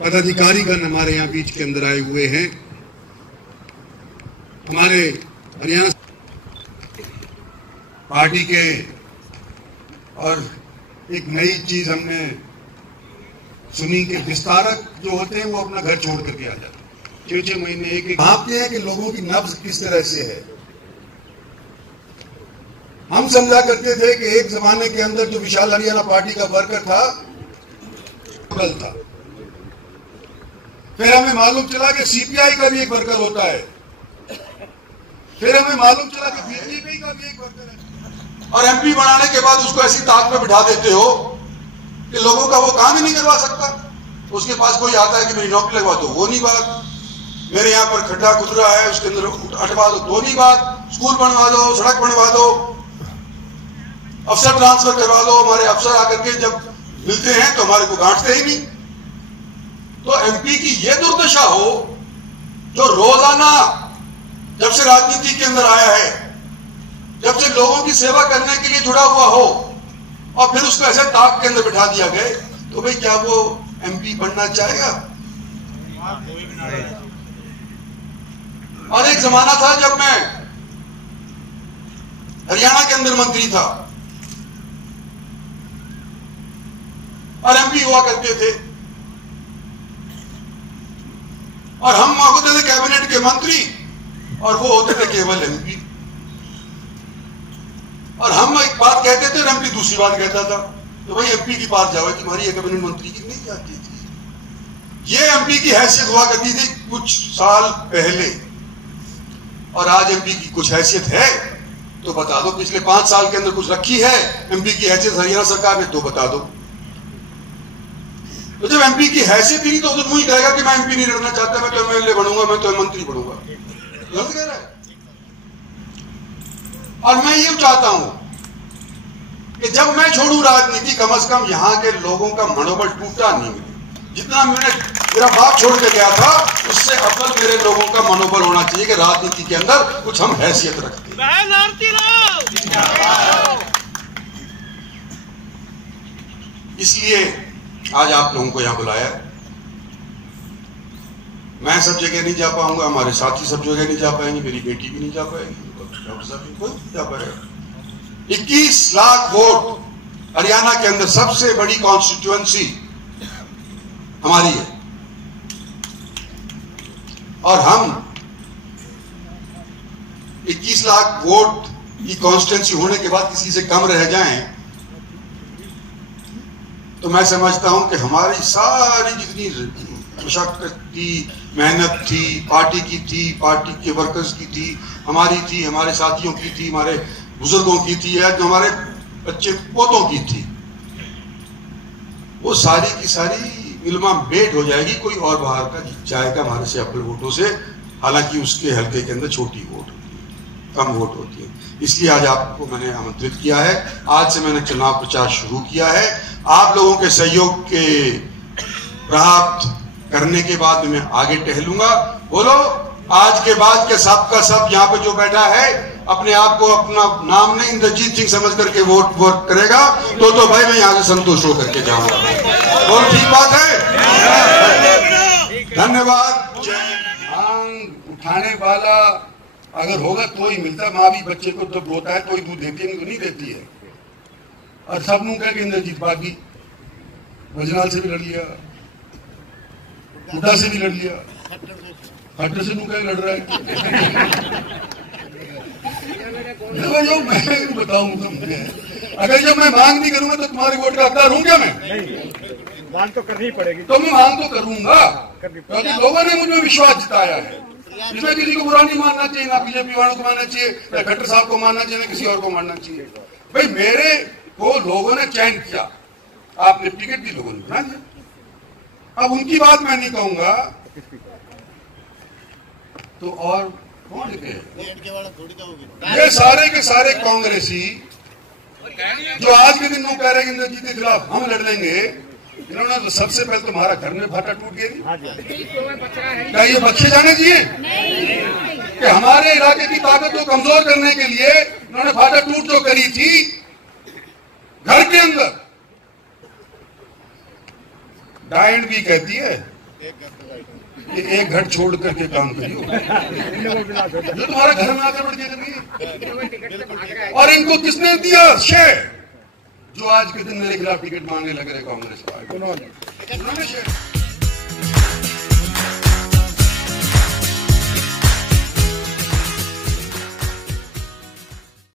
पदाधिकारीगण हमारे यहाँ बीच के अंदर आए हुए हैं। हमारे हरियाणा पार्टी के और एक नई चीज हमने सुनी कि विस्तारक जो होते हैं वो अपना घर छोड़ करके आ जाते हैं 6-6 महीने एक भापते हैं कि लोगों की नब्ज किस तरह से है। हम समझा करते थे कि एक जमाने के अंदर जो विशाल हरियाणा पार्टी का वर्कर था गलत था, फिर हमें मालूम चला कि सीपीआई का भी एक वर्कर होता है, फिर हमें मालूम चला कि बीजेपी का भी एक वर्कर है, और एमपी बनाने के बाद उसको ऐसी ताक में बिठा देते हो कि लोगों का वो काम ही नहीं करवा सकता। उसके पास कोई आता है कि मेरी नौकरी लगवा दो, वो नहीं बात। मेरे यहाँ पर खड्डा खुदरा है, उसके अंदर हटवा दो, वो नहीं बात। स्कूल बनवा दो, सड़क बनवा दो, अफसर ट्रांसफर करवा दो। हमारे अफसर आकर के जब मिलते हैं तो हमारे को गांठते ही नहीं। तो एमपी की ये दुर्दशा हो जो रोजाना जब से राजनीति के अंदर आया है, जब से लोगों की सेवा करने के लिए जुड़ा हुआ हो, और फिर उसको ऐसे ताक के अंदर बिठा दिया गए, तो भाई क्या वो एमपी बनना चाहेगा? और एक जमाना था जब मैं हरियाणा के अंदर मंत्री था और एमपी हुआ करते थे, और हम होते थे कैबिनेट के मंत्री और वो होते थे केवल एमपी। और हम एक बात कहते थे, एमपी दूसरी बात कहता था। तो भाई एमपी की बात जाओ, तुम्हारी कैबिनेट मंत्री की नहीं जाती थी। ये एमपी की हैसियत हुआ करती थी कुछ साल पहले, और आज एमपी की कुछ हैसियत है तो बता दो। पिछले 5 साल के अंदर कुछ रखी है एमपी की हैसियत हरियाणा सरकार ने तो बता दो। तो जब एमपी की हैसियत ही नहीं तो मुझे कहेगा कि मैं एमपी नहीं लड़ना चाहता, मैं तो एमएलए बनूंगा, मैं तो मंत्री बनूंगा। गलत कह रहा है। और मैं ये चाहता हूं कि जब मैं छोड़ू राजनीति, कम से कम यहां के लोगों का मनोबल टूटा नहीं। जितना मेरा बाप छोड़ के गया था उससे अव्वल मेरे लोगों का मनोबल होना चाहिए कि राजनीति के अंदर कुछ हम हैसियत रखते हैं। इसलिए आज आप लोगों को यहां बुलाया। मैं सब जगह नहीं जा पाऊंगा, हमारे साथी सब जगह नहीं जा पाएंगे, मेरी बेटी भी नहीं जा पाएगी, डॉक्टर साहब भी कोई नहीं जा पाएगा। 21 लाख वोट हरियाणा के अंदर सबसे बड़ी कॉन्स्टिट्यूएंसी हमारी है, और हम 21 लाख वोट की कॉन्स्टिट्यूएंसी होने के बाद किसी से कम रह जाएं तो मैं समझता हूं कि हमारी सारी जितनी मशक्कत थी, मेहनत थी, पार्टी की थी, पार्टी के वर्कर्स की थी, हमारी थी, हमारे साथियों की थी, हमारे बुजुर्गों की थी, या जो हमारे बच्चे पोतों की थी, वो सारी की सारी मिलमा बेट हो जाएगी। कोई और बाहर का जीत जाएगा हमारे से अव्वल वोटों से, हालांकि उसके हल्के के अंदर छोटी वोट होती है, कम वोट होती है। इसलिए आज आपको मैंने आमंत्रित किया है। आज से मैंने चुनाव प्रचार शुरू किया है। आप लोगों के सहयोग के प्राप्त करने के बाद मैं आगे टहलूंगा। बोलो, आज के बाद के सब का सब यहाँ पे जो बैठा है अपने आप को अपना नाम नहीं इंद्रजीत सिंह समझ करके वोट करेगा तो भाई मैं यहाँ से संतोष होकर के जाऊंगा। बोलो, ठीक बात है? धन्यवाद। मांग उठाने वाला अगर होगा तो ही मिलता। माँ भी बच्चे को तो रोता है तो ही दूध देती है, नहीं देती है। और सब नू कह इंद्रजीत बागी वजनाल से भी लड़ लिया, हुड्डा से भी लड़ लिया, खट्टर से नू कह लड़ रहा है। जो मैं बताऊं तुमने, अगर जब मैं मांग नहीं करूंगा तो तुम्हारी वोट का हकदार हूं क्या? मैं मांग तो करनी पड़ेगी। तो मैं मांग तो करूंगा क्योंकि लोगों ने मुझ में विश्वास जताया है। इसमें किसी को बुरा नहीं मानना चाहिए, ना बीजेपी वालों को मानना चाहिए, ना खट्टर साहब को मानना चाहिए, ना किसी और को मानना चाहिए। भाई मेरे को लोगों ने चयन किया, आपने टिकट भी लोगों ने बना दिया। अब उनकी बात मैं नहीं कहूंगा तो और कौन लिखे? ये सारे के सारे कांग्रेसी जो आज के दिन में कह रहे हैं इंद्रजीत के खिलाफ हम लड़ लेंगे, इन्होंने तो सबसे पहले तुम्हारा घर में फाटा टूट गया। क्या ये बच्चे जाने चाहिए कि हमारे इलाके की ताकत को कमजोर करने के लिए इन्होंने फाटा टूट जो करी थी घर के अंदर, डाइट भी कहती है कि एक घर छोड़ करके काम करियो। जो तुम्हारे घर में आकर बैठ के कर रही है। और इनको किसने दिया शेयर? जो आज के दिन मेरे खिलाफ टिकट मांगने लग रहे कांग्रेस पार्टी, उन्होंने शेयर